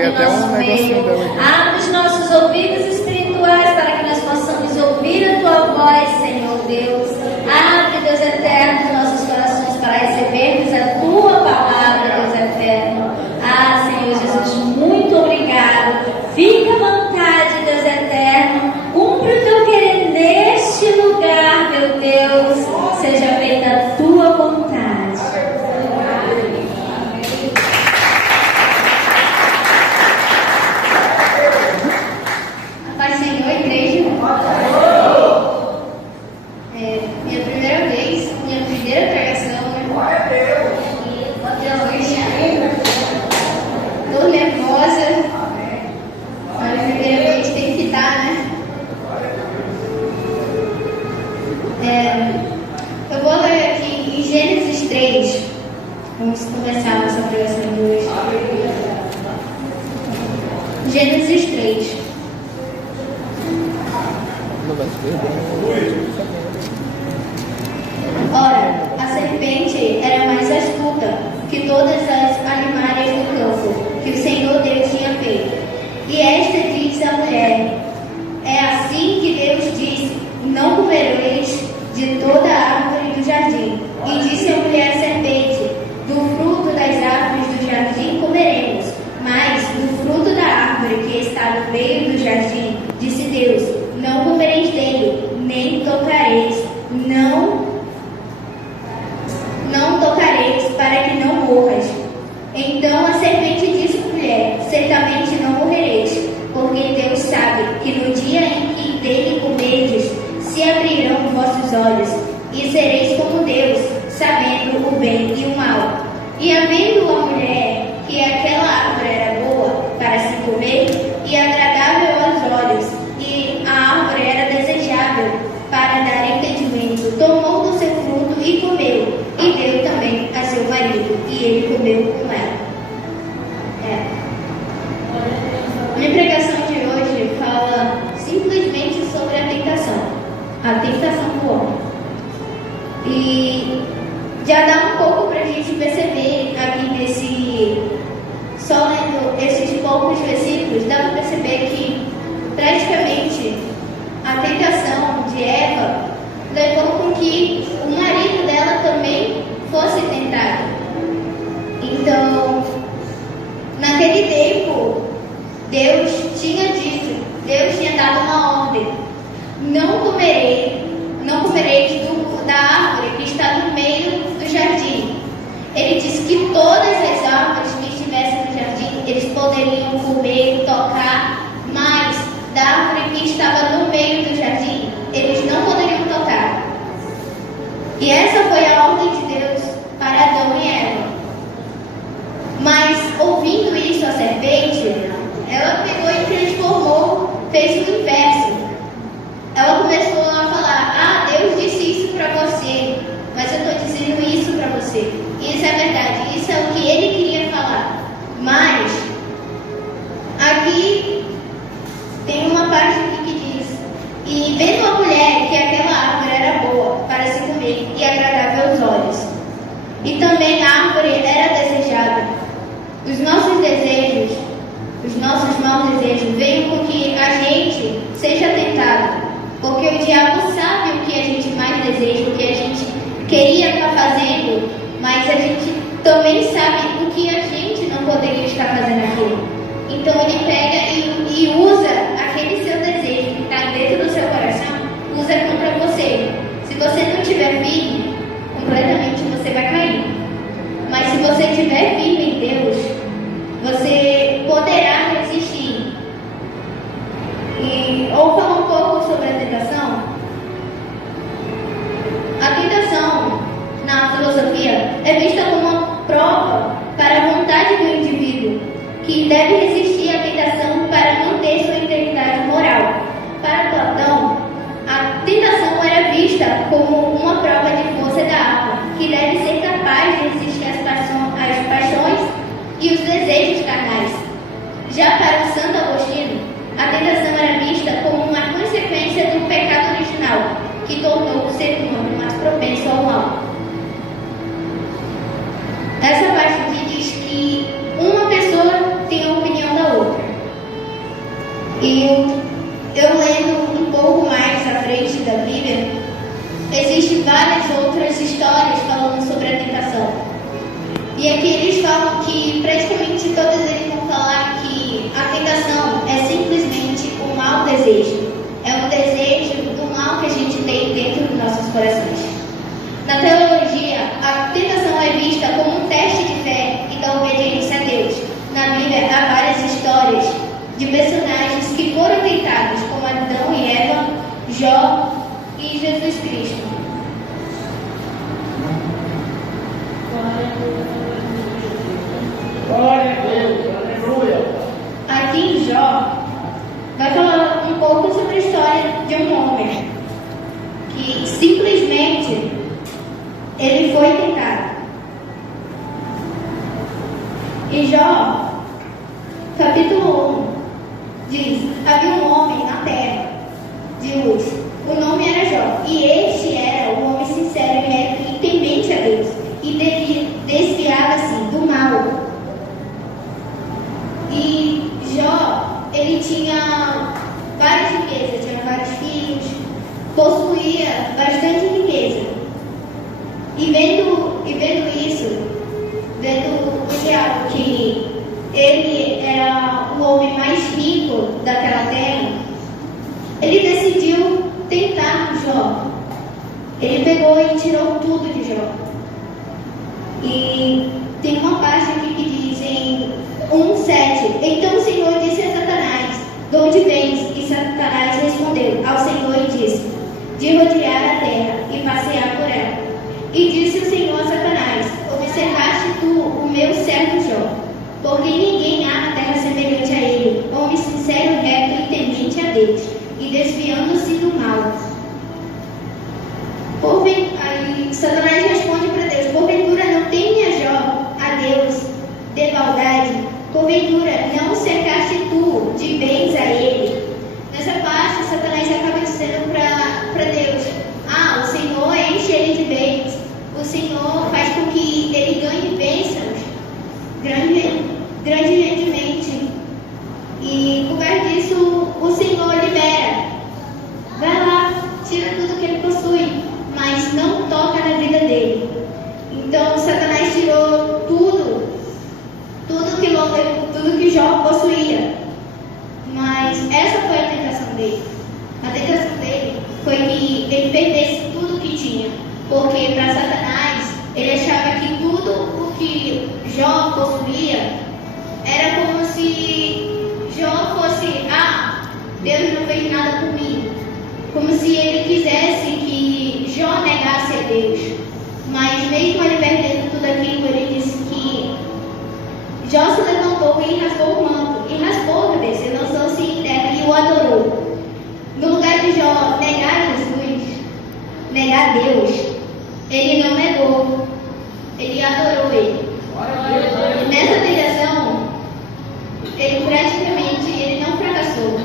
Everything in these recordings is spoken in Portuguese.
falando em nosso meio. Abre os nossos ouvidos espirituais para que nós possamos ouvir a tua voz, Senhor Deus. Abre, Deus eterno, os nossos corações para recebermos a tua palavra, Deus eterno. Senhor Jesus, muito obrigado. Fica à vontade, Deus eterno. Cumpre o teu querer neste lugar, meu Deus. Seja feita a tua vontade. A paz, Senhor, igreja. Minha primeira vez, minha primeira pregação. Estou nervosa. Mas a primeira vez tem que estar, né? Eu vou ler aqui em Gênesis 3. Vamos começar a nossa pregação de hoje. Gênesis 3. Ora, a serpente era mais astuta que todas as animais do campo que o Senhor Deus tinha feito. E esta diz à mulher: é assim que Deus disse: não comereis de toda a árvore do jardim. E disse a mulher à serpente: do fruto das árvores do jardim comeremos, mas do fruto da árvore que está no meio do jardim, disse Deus: não comereis dele, nem tocareis, não tocareis, para que não morras. Então a serpente disse à mulher: certamente não morrereis, porque Deus sabe que no dia em que dele comerdes, se abrirão vossos olhos, e sereis como Deus, sabendo o bem e o mal. E havendo a mulher que aquela árvore era boa para se comer, e agradável aos olhos, e a árvore era desejável para dar entendimento, tomou do seu fruto e comeu, e deu também a seu marido, e ele comeu com ela. Minha pregação de hoje fala simplesmente sobre a tentação do homem. E já dá um pouco para a gente perceber aqui só lendo esses poucos versículos, dá para perceber que praticamente a tentação de Eva levou com que o marido dela também fosse tentado. Então, naquele tempo, Deus tinha dado uma ordem: não comereis da árvore que está no meio do jardim. Ele disse que todas as árvores que estivessem no jardim, eles poderiam comer, tocar, mas da árvore que estava no meio do jardim, eles não poderiam tocar. E essa foi a ordem de Deus para Adão e Eva. Mas, ouvindo isso, a serpente, ela pegou e transformou, fez o inverso. Ela começou a falar: Deus disse isso para você, mas eu estou dizendo isso para você. Isso é verdade, isso é o que ele queria falar. Mas, aqui tem uma parte aqui que diz: e vendo a mulher que aquela árvore era boa para se comer e agradável aos olhos, e também a árvore era desejável, os nossos desejos, os nossos maus desejos, venham com que a gente seja tentado. Porque o diabo sabe o que a gente mais deseja, o que a gente queria estar fazendo, mas a gente também sabe o que a gente não poderia estar fazendo aquilo. Então ele pega e usa aquele seu desejo que está dentro do seu coração, usa contra você. Se você não estiver firme, completamente você vai cair. Mas se você estiver firme em Deus, você poderá resistir. Ou falar um pouco sobre a tentação. A tentação, na filosofia, é vista como uma prova para a vontade do indivíduo, que deve resistir à tentação para manter sua integridade moral. Para Platão, a tentação era vista como uma prova de força da alma, que deve ser capaz de resistir às paixões e os desejos carnais. Já para o Santo Agostinho, a tentação era vista como uma consequência do pecado original, que tornou o ser humano mais propenso ao mal. E eu lendo um pouco mais à frente da Bíblia, existem várias outras histórias falando sobre a tentação. E aqui eles falam que praticamente todas eles vão falar que a tentação é simplesmente um mau desejo. É um desejo do mal que a gente tem dentro dos nossos corações. Na teologia, a tentação é vista como um teste de fé e da obediência a Deus. Na Bíblia há várias histórias de personagens que foram tentados, como Adão e Eva, Jó e Jesus Cristo. Glória a Deus, aleluia. Aqui em Jó, vai falar um pouco sobre a história de um homem que simplesmente ele foi tentado. E Jó, capítulo 1, diz: havia um homem na terra de luz, o nome era Jó, e este era um homem sincero e reto e temente a Deus, e desviava-se do mal. E Jó, ele tinha várias riquezas, tinha vários filhos, possuía bastante riqueza. E vendo isso, vendo que ele era o homem mais rico daquela terra, ele decidiu tentar Jó. Ele pegou e tirou tudo de Jó. E tem uma parte aqui que diz em 1:7: então o Senhor disse a Satanás: de onde vens? E Satanás respondeu ao Senhor e disse: de rodear a terra e passear por ela. E disse o Senhor a Satanás: observaste tu o meu servo Jó, porque ninguém há na terra semelhante a ele, homem sincero, reto e temente a Deus, e desviando-se do mal. Aí Satanás responde para Deus: porventura não temia Jó a Deus de maldade? Porventura não cercaste tu de bens a ele? Nessa parte, Satanás acaba dizendo para Deus: o Senhor enche ele de bens, o Senhor faz com que ele ganhe bênçãos grandemente, e por causa disso o Senhor libera. Vai lá, tira tudo que ele possui, mas não toca na vida dele. Então Satanás tirou tudo que Jó possuía. Mas essa foi a tentação dele. A tentação dele foi que ele perdesse tudo que tinha, porque para Satanás ele achava que tudo o que Jó possuía era como se Jó fosse: Deus não fez nada por mim. Como se ele quisesse que Jó negasse a Deus. Mas mesmo ele perdendo tudo aquilo, ele disse que Jó se levantou e rasgou o manto, e raspou a cabeça, e lançou-se em terra e o adorou. No lugar de Jó negar Jesus, negar Deus, ele não negou, ele adorou ele. E nessa tentação, ele praticamente não fracassou.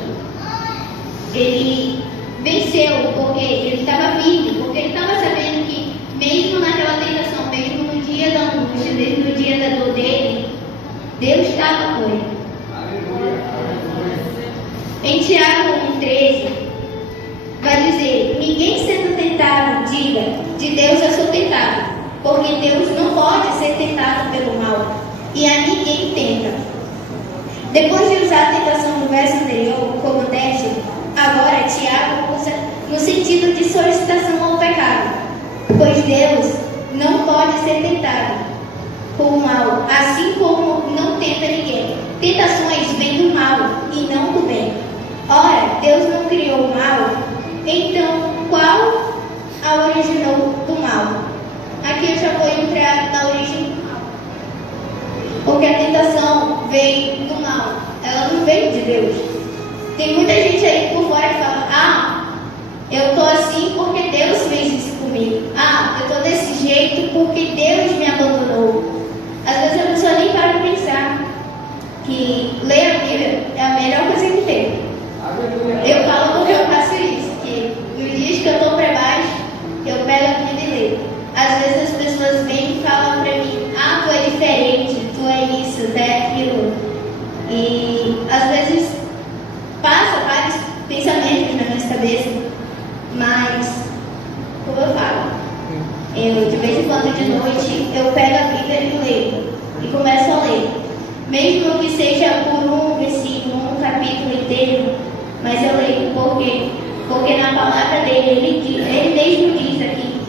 Ele venceu, porque ele estava firme, porque ele estava sabendo que mesmo naquela tentação, mesmo no dia da angústia, mesmo no dia da dor dele, Deus estava com ele. Em Tiago 1:13 vai dizer: ninguém sendo tentado diga, de Deus eu sou tentado, porque Deus não pode ser tentado pelo mal, e a ninguém tenta. Depois de usar a tentação do verso anterior como teste, agora Tiago usa no sentido de solicitação ao pecado, pois Deus não pode ser tentado com o mal, assim como não tenta ninguém. Tentações vêm do mal e não do bem. Ora, Deus não criou o mal, então qual a origem do mal? Aqui eu já vou entrar na origem do mal, porque a tentação vem do mal, ela não vem de Deus. Tem muita gente aí por fora que fala: eu tô assim porque Deus fez isso comigo. Eu tô desse jeito porque Deus me abandonou. Às vezes a pessoa nem para pensar que ler a Bíblia é a melhor coisa que tem. Eu falo porque eu faço isso, que nos dias que eu tô para baixo, eu pego a Bíblia e leio. Às vezes as pessoas vêm e falam para mim: tu é diferente, tu é isso, tu é aquilo. E às vezes passa vezes, mas, como eu falo, eu de vez em quando de noite eu pego a Bíblia e leio, e começo a ler, mesmo que seja por um versículo, um capítulo inteiro, mas eu leio porque na palavra dele, ele mesmo diz aqui,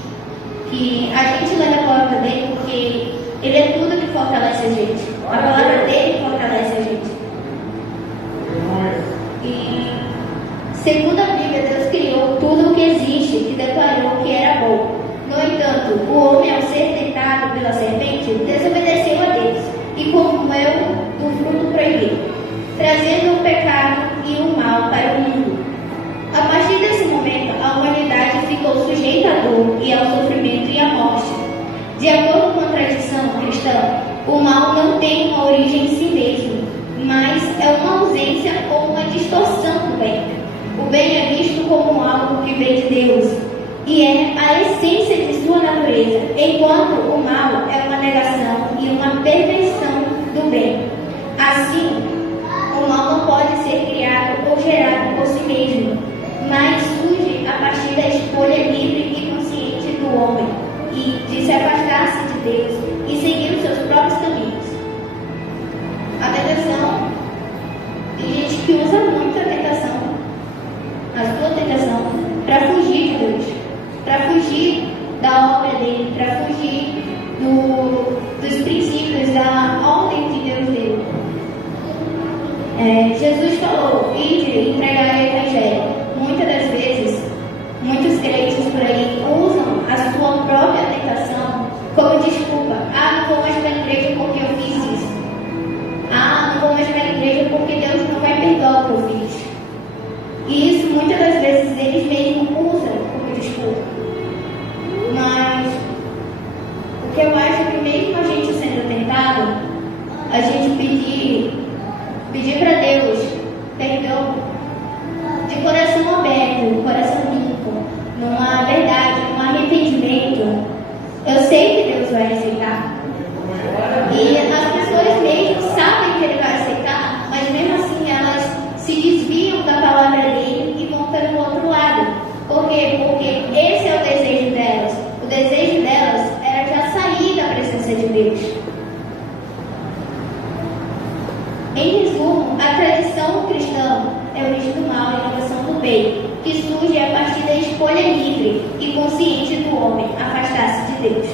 que a gente lê a palavra dele porque ele é tudo que fortalece a gente. A palavra dele fortalece a gente. E segundo a Bíblia, Deus criou tudo o que existe e declarou que era bom. No entanto, o homem, ao ser tentado pela serpente, desobedeceu a Deus e comeu do fruto proibido, trazendo o pecado e o mal para o mundo. A partir desse momento, a humanidade ficou sujeita à dor e ao sofrimento e à morte. De acordo com a tradição cristã, o mal não tem uma origem em si mesmo, mas é uma ausência ou uma distorção do bem. O bem é visto como algo que vem de Deus e é a essência de sua natureza, enquanto o mal é uma negação e uma perversão do bem. Assim, o mal não pode ser criado ou gerado por si mesmo, mas surge a partir da escolha livre e consciente do homem e de se afastar-se de Deus e seguir os seus próprios caminhos. A tentação, tem gente que usa muito a tentação, a sua tentação, para fugir de Deus, para fugir da obra dele, para fugir dos princípios, da ordem de Deus dele. Jesus falou, ide e entregar o Evangelho. Muitas das vezes, muitos crentes por aí usam a sua própria tentação como desculpa. Não vou mais para a igreja porque eu fiz isso. Não vou mais para a igreja porque Deus não vai perdoar o que eu fiz. E isso, muitas das vezes, eles mesmos usam como desculpa. Mas, o que eu acho é que mesmo a gente sendo tentado, a gente pedir para Deus perdão de coração aberto, coração limpo, numa verdade, num arrependimento, eu sei que Deus vai aceitar. E as pessoas mesmo sabem que Ele vai aceitar, mas mesmo assim elas se desviam da palavra dele e vão pelo outro lado. Por quê? Porque esse é o desejo delas. O desejo delas era já sair da presença de Deus. Em resumo, a tradição cristã é a origem do mal e a inovação do bem, que surge a partir da escolha livre e consciente do homem afastar-se de Deus.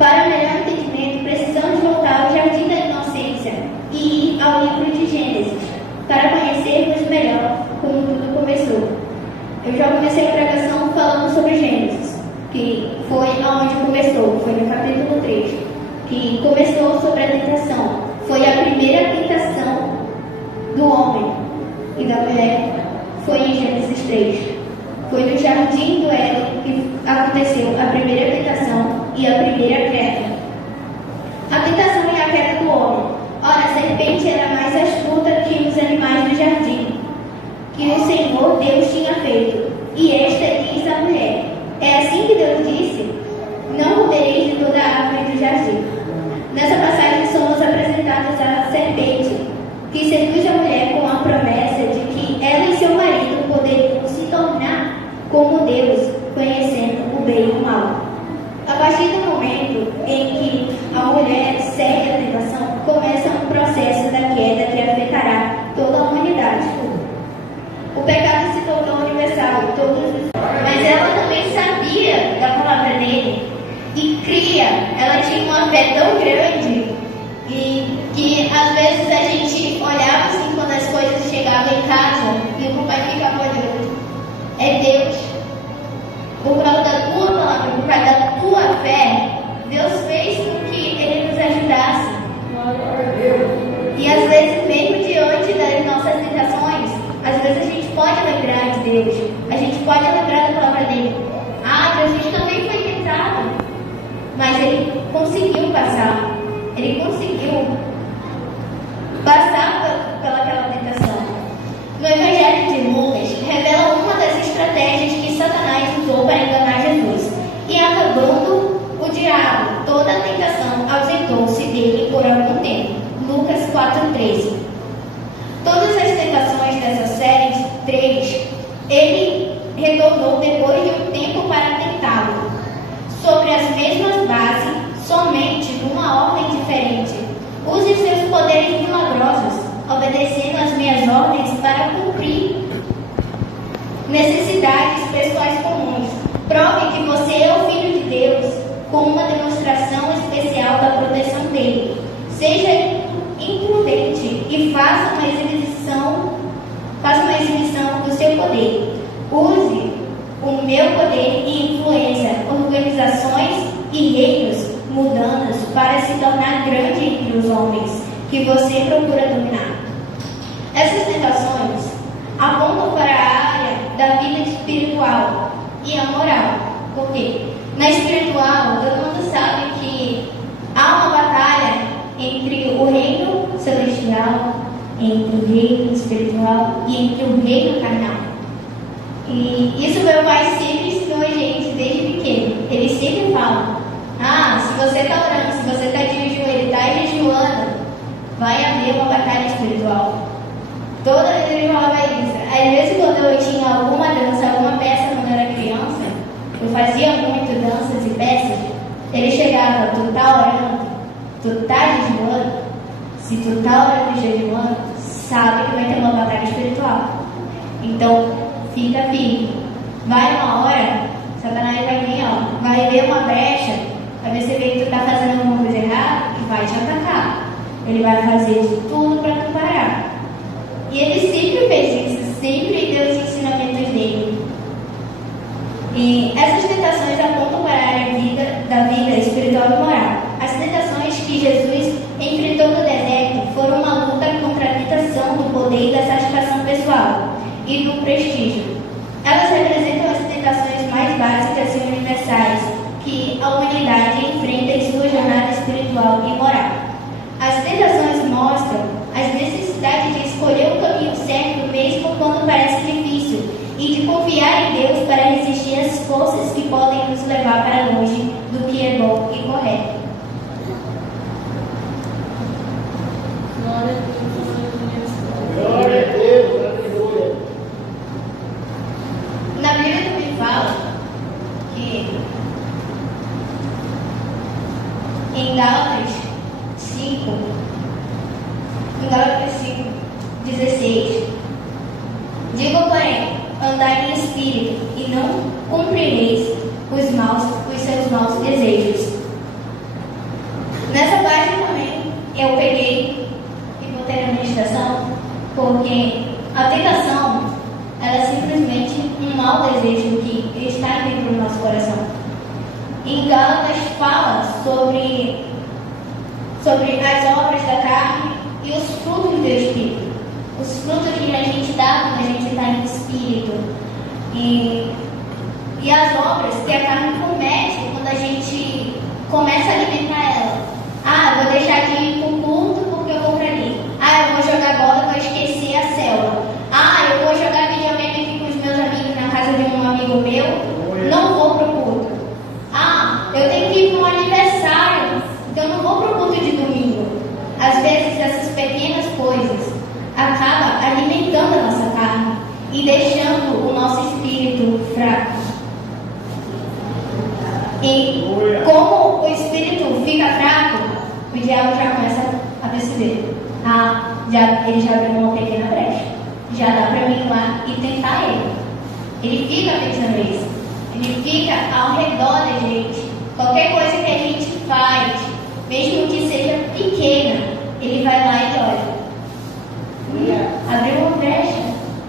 Para o melhor entendimento, precisamos voltar ao Jardim da Inocência e ir ao livro de Gênesis, para conhecermos melhor como tudo começou. Eu já comecei a pregação falando sobre Gênesis, que foi aonde começou, foi no capítulo 3. Que começou sobre a tentação. Foi a primeira tentação do homem e da mulher. Foi em Gênesis 3. Foi no jardim do Éden que aconteceu a primeira tentação e a primeira queda. A tentação e a queda do homem. Ora, a serpente era mais astuta que os animais do jardim, que o Senhor Deus tinha feito. E esta diz à mulher: é assim que Deus disse: não comereis de toda a árvore do jardim. Nessa passagem somos apresentados à serpente, que seduz a mulher com a promessa de que ela e seu marido poderiam se tornar como Deus, conhecendo o bem e o mal. A partir do momento em que a mulher cede à tentação, começa um processo da queda que afetará toda a humanidade. O pecado se tornou universal, mas ela também sabia da palavra dele. E ela tinha uma fé tão grande e que às vezes a gente olhava assim quando as coisas chegavam em casa e o pai ficava olhando. É Deus. Por causa da tua palavra, por causa da tua fé, Deus fez com que Ele nos ajudasse. E às vezes, mesmo diante das nossas tentações, às vezes a gente pode lembrar de Deus. A gente pode lembrar da palavra dele. Jesus também foi tentado. Mas ele conseguiu passar. Ele conseguiu passar pelaquela tentação. No Evangelho de Lucas, revela uma das estratégias que Satanás usou para enganar Jesus. E acabando o diabo, toda a tentação ausentou-se dele por algum tempo. Lucas 4,13. Todas as tentações da 3, ele retornou depois de um tempo para tentá-lo, sobre as mesmas bases, somente numa ordem diferente. Use seus poderes milagrosos, obedecendo às minhas ordens para cumprir necessidades pessoais comuns. Prove que você é o Filho de Deus, com uma demonstração especial da proteção dele. Seja imprudente e faça uma exibição do seu poder. Use o meu poder e influência, organizações e reinos mudanos para se tornar grande entre os homens que você procura dominar. Essas tentações apontam para a área da vida espiritual e a moral. Por quê? Na espiritual, todo mundo sabe que há uma batalha entre o reino celestial, entre o reino espiritual e entre o reino carnal. E isso meu pai sempre ensinou a gente desde pequeno. Ele sempre fala: se você está orando, se você está de joelho, está jejuando, vai haver uma batalha espiritual. Toda vez ele falava isso. Às vezes quando eu tinha alguma dança, alguma peça quando eu era criança, eu fazia muito danças e peças, ele chegava: tu tá orando, tu tá jejuando, se tu tá orando e jejuando, sabe que vai ter uma batalha espiritual. Então, fica firme. Vai uma hora, Satanás vai vir, vai ver uma brecha, vai perceber que tu tá fazendo alguma coisa errada e vai te atacar. Ele vai fazer de tudo para tu parar. E ele sempre fez isso, sempre deu os ensinamentos dele. E essas tentações apontam para a área da vida espiritual e moral. As tentações que Jesus enfrentou no deserto foram uma luta contra a tentação do poder e da satisfação pessoal e do prestígio. Elas representam as tentações mais básicas e universais que a humanidade enfrenta em sua jornada espiritual e moral. As tentações mostram as necessidades de escolher o caminho certo mesmo quando parece difícil e de confiar em Deus para resistir às forças que podem nos levar para longe do que é bom e correto. Glória a Deus, aleluia. Na Bíblia também fala que em Gálatas 5:16, digo, porém, andai em espírito e não cumprireis os seus maus desejos. Nessa página também eu peguei e botei na meditação, porque a tentação ela é simplesmente um mau desejo que está dentro do nosso coração. Em Gálatas fala sobre as obras da carne e os frutos do Espírito. Os frutos que a gente dá quando a gente está em espírito. E as obras que a carne comete quando a gente começa a alimentar ela. Eu vou deixar de ir para o culto porque eu vou para ali. Eu vou jogar bola, vou esquecer a célula. Eu vou jogar videogame aqui com os meus amigos na casa de um amigo meu, não vou para o culto. Eu tenho que ir para um aniversário, então não vou para o culto de domingo. Às vezes essas pequenas coisas acabam alimentando a nossa carne e deixando o nosso espírito fraco. E como o espírito fica fraco, o diabo já começa a perceber. Ele já abriu uma pequena brecha. Já dá para mim ir lá e tentar ele. Ele fica pensando isso. Ele fica ao redor da gente. Qualquer coisa que a gente faz, mesmo que seja pequena, ele vai lá e olha. Abriu uma brecha.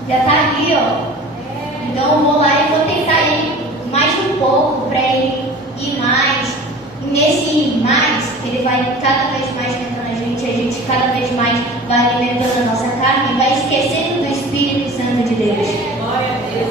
Já está ali, Então eu vou lá e vou tentar ir mais um pouco para ele ir mais. E nesse ir mais, ele vai cada vez mais tentando a gente cada vez mais vai alimentando a nossa carne e vai esquecendo do Espírito Santo de Deus. Glória a Deus.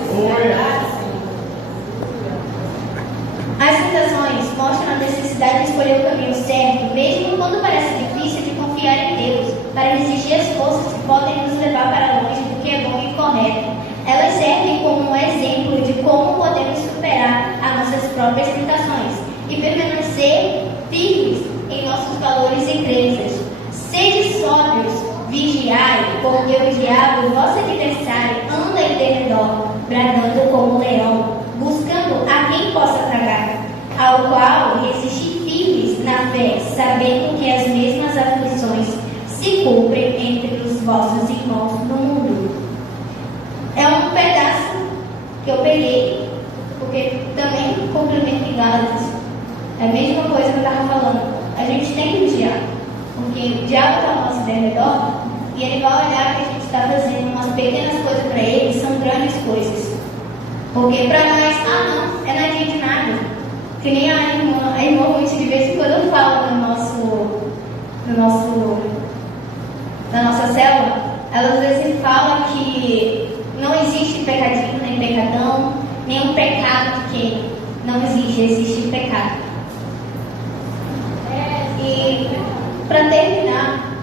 As tentações mostram a necessidade de escolher o caminho certo, mesmo quando parece difícil de confiar em Deus, para resistir às forças que podem nos levar para longe do que é bom e correto. Elas servem como um exemplo de como podemos superar as nossas próprias tentações e permanecer firmes em nossos valores e crenças. Sede sóbrios, vigiai, porque o diabo, vosso adversário, anda em redor, bradando como um leão, buscando a quem possa tragar, ao qual resistir firmes na fé, sabendo que as mesmas aflições se cumprem entre os vossos irmãos no mundo. É um pedaço que eu peguei, porque também complemento em Gálatas. É a mesma coisa que eu estava falando. A gente tem que vigiar, porque o diabo está ao nosso redor e ele vai olhar que a gente está fazendo umas pequenas coisas para ele, são grandes coisas. Porque para nós, não, é nadinha de nada. Que nem a irmã Ruth, de vez em quando eu falo na nossa célula, ela às vezes fala que não existe pecadinho, nem pecadão, nenhum pecado, porque não existe pecado. E para terminar,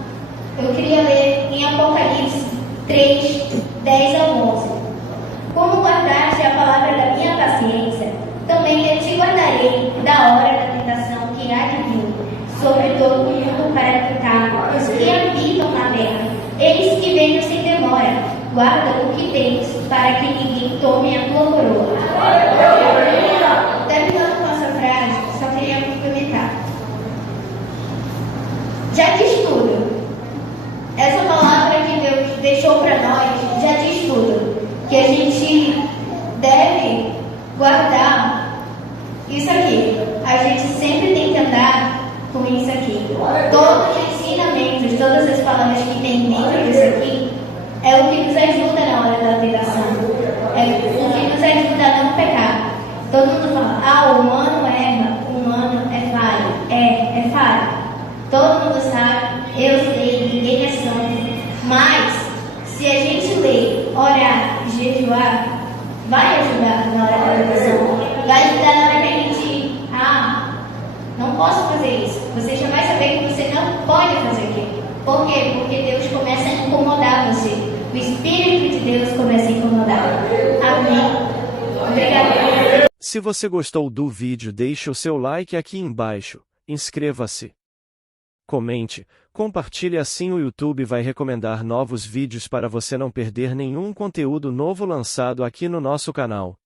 eu queria ler em Apocalipse 3, 10 ao 11. Como guardaste a palavra da minha paciência, também eu te guardarei da hora da tentação que há de vir sobre todo o mundo para tentar os que habitam na terra. Eis que venho sem demora, guarda o que tens, para que ninguém tome a tua coroa. Terminando com essa frase, só queria complementar. Já diz tudo. Essa palavra que Deus deixou para nós já diz tudo. Que a gente deve guardar isso aqui. A gente sempre tem que andar com isso aqui. Todos os ensinamentos, todas as palavras que tem dentro disso aqui, é o que nos ajuda na hora da tentação. É o que nos ajuda a não pecar. Todo mundo fala, o humano erra, o humano é falho. É falho. Todo mundo sabe, eu sei, ninguém é santo. Mas, se a gente ler, orar, jejuar, vai ajudar na hora da tentação. Vai ajudar na hora que a gente, não posso fazer isso. Você já vai saber que você não pode fazer aquilo. Por quê? Porque Deus começa a incomodar você. O Espírito de Deus começa a incomodar. Amém. Obrigada. Se você gostou do vídeo, deixe o seu like aqui embaixo. Inscreva-se. Comente, compartilhe, assim o YouTube vai recomendar novos vídeos para você não perder nenhum conteúdo novo lançado aqui no nosso canal.